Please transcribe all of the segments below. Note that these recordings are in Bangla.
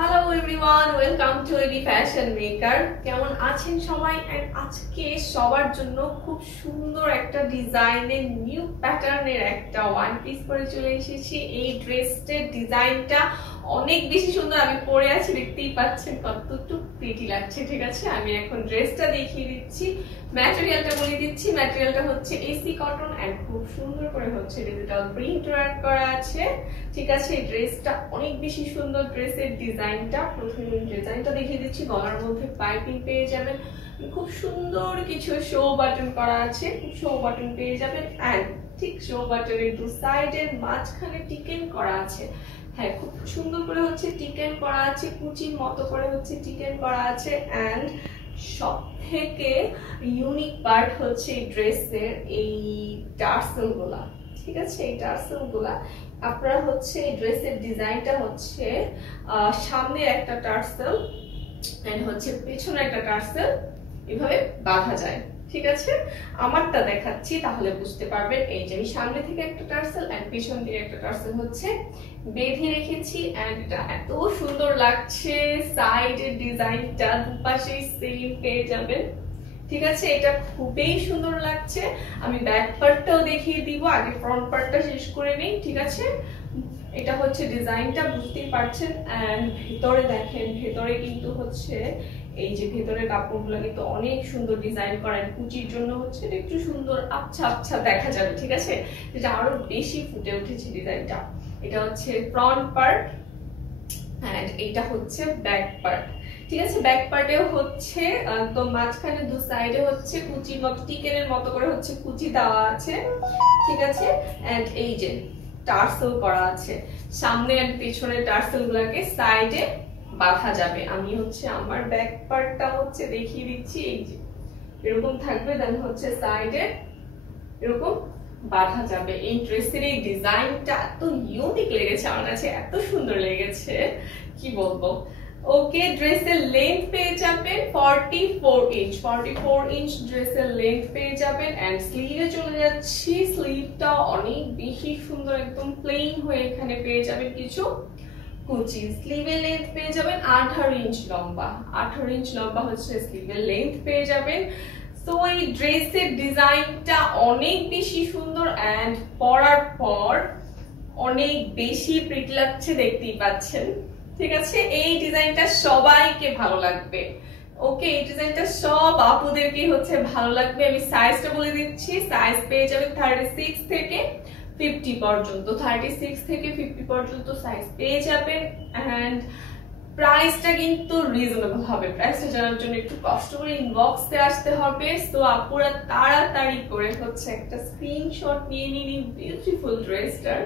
Hello everyone, welcome to AB fashion maker. কেমন আছেন সবাই? এন্ড আজকে সবার জন্য খুব সুন্দর একটা ডিজাইনের নিউ প্যাটার্নের একটা ওয়ান পিস পরে চলে এসেছি। এই ড্রেসটার ডিজাইনটা অনেক বেশি সুন্দর। আমি পরে আছি, দেখতেই পাচ্ছেন কতটুকু প্রিটি লাগছে। ঠিক আছে, আমি এখন ড্রেসটা দেখিয়ে দিচ্ছি, ম্যাটেরিয়ালটা বলে দিচ্ছি। ম্যাটেরিয়ালটা হচ্ছে এসি কটন এন্ড খুব সুন্দর করে হচ্ছে ডিজিটাল প্রিন্ট ওয়ার্ক করা আছে। ঠিক আছে, এই ড্রেসটা অনেক বেশি সুন্দর। ড্রেসের ডিজাইনটা, প্রথমে ডিজাইনটা দেখিয়ে দিচ্ছি। গলার মধ্যে পাইপিং পেয়ে যাবেন, খুব সুন্দর কিছু শো বাটন করা আছে, খুব শো বাটন পেয়ে যাবেন। এন্ড ঠিক শো বাটনের দু সাইডের মাঝখানে টিকেন করা আছে। হ্যাঁ, খুব সুন্দর করে হচ্ছে টিকেন করা আছে, কুচির মতো করে হচ্ছে টিকেন করা আছে। এন্ড সব থেকে ইউনিক পার্ট হচ্ছে এই ড্রেসের এই টার্সেল গুলা। ঠিক আছে, এই টার্সেল গুলা আপনারা হচ্ছে এই ড্রেসের ডিজাইনটা হচ্ছে সামনে একটা টার্সেল এন্ড হচ্ছে পেছনে একটা টার্সেল এভাবে বাঁধা যায়। ঠিক আছে, আমারটা দেখাচ্ছি তাহলে বুঝতে পারবেন। এই যে আমি সামনে থেকে একটা টার্সেল এন্ড পেছন থেকে একটা টার্সেল হচ্ছে বেঁধে রেখেছি। এন্ড এটা এত সুন্দর লাগছে। সাইডের ডিজাইনটা দুপাশেই সেম পেয়ে যাবেন। ঠিক আছে, এটা খুবই সুন্দর লাগছে। আমি ব্যাক পার্টটাও দেখিয়ে দিব, আগে ফ্রন্ট পার্টটা শেষ করে নেই। ঠিক আছে, এটা হচ্ছে ডিজাইনটা, বুঝতেই পারছেন। এন্ড ভেতরে দেখেন, ভেতরে কিন্তু হচ্ছে এই যে ভেতরে কাপড়গুলো কিন্তু অনেক সুন্দর ডিজাইন করেন। কুচির জন্য হচ্ছে এটা একটু সুন্দর আবছা আবছা দেখা যাবে। ঠিক আছে, এটা আরো বেশি ফুটে উঠেছে ডিজাইনটা। এটা হচ্ছে ফ্রন্ট পার্ট এন্ড এটা হচ্ছে ব্যাক পার্ট। ঠিক আছে, ব্যাক পার্টেও হচ্ছে তো মাঝখানে দু সাইডে হচ্ছে কুচির মতো টিকেনের মতো করে হচ্ছে কুচি দেওয়া আছে। ঠিক আছে, এন্ড এই যে টার্সেল করা আছে। সামনে এন্ড পিছনে টার্সেল গুলাকে সাইডে বাঁধা যাবে। আমি হচ্ছে আমার ব্যাক পার্টটা হচ্ছে দেখিয়ে দিচ্ছি। এই যে এরকম থাকবে, দেন হচ্ছে সাইডে এরকম বাঁধা যাবে। এই ড্রেসের এই ডিজাইনটা এত ইউনিক লেগেছে আমার কাছে, এত সুন্দর লেগেছে, কি বলবো। ওকে, ড্রেসের লেন্থ পেয়ে যাবেন 44 ইঞ্চ। 44 ইঞ্চ ড্রেসের লেন্থ পেয়ে যাবেন। এন্ড স্লিভে চলে যাচ্ছি। স্লিভটা অনেক বেশি সুন্দর, একদম প্লেন হয়ে এখানে পেয়ে যাবেন কিছু কুচি। স্লিভের লেন্থ পেয়ে যাবেন 18 ইঞ্চ লম্বা। 18 ইঞ্চ লম্বা হচ্ছে স্লিভের লেন্থ পেয়ে যাবেন। তো এই ড্রেসের ডিজাইনটা অনেক বেশি সুন্দর এন্ড পরার পর অনেক বেশি প্রিটি লাগছে, দেখতেই পাচ্ছেন। ঠিক আছে, এই ডিজাইনটা সবাইকে ভালো লাগবে। ওকে, এই ডিজাইনটা সব আপুদেরকে হচ্ছে ভালো লাগবে। আমি সাইজটা বলে দিচ্ছি। সাইজ পেয়ে যাবেন 36 থেকে 50 পর্যন্ত। 36 থেকে 50 পর্যন্ত সাইজ পেয়ে যাবেন। এন্ড প্রাইসটা কিন্তু রিজনেবল হবে। প্রাইসটা জানার জন্য একটু কষ্ট করে ইনবক্সে আসতে হবে। সো আপুরা তাড়াতাড়ি করে হচ্ছে একটা স্ক্রিনশট নিয়ে নিন এই বিউটিফুল ড্রেসটার।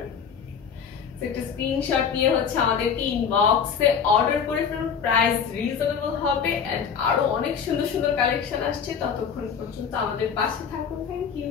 একটা স্ক্রিনশট নিয়ে হচ্ছে আমাদেরকে ইনবক্সে অর্ডার করে ফেলুন। প্রাইস রিজনেবল হবে এন্ড আরো অনেক সুন্দর সুন্দর কালেকশন আসছে। ততক্ষণ পর্যন্ত আমাদের পাশে থাকুন। Thank you.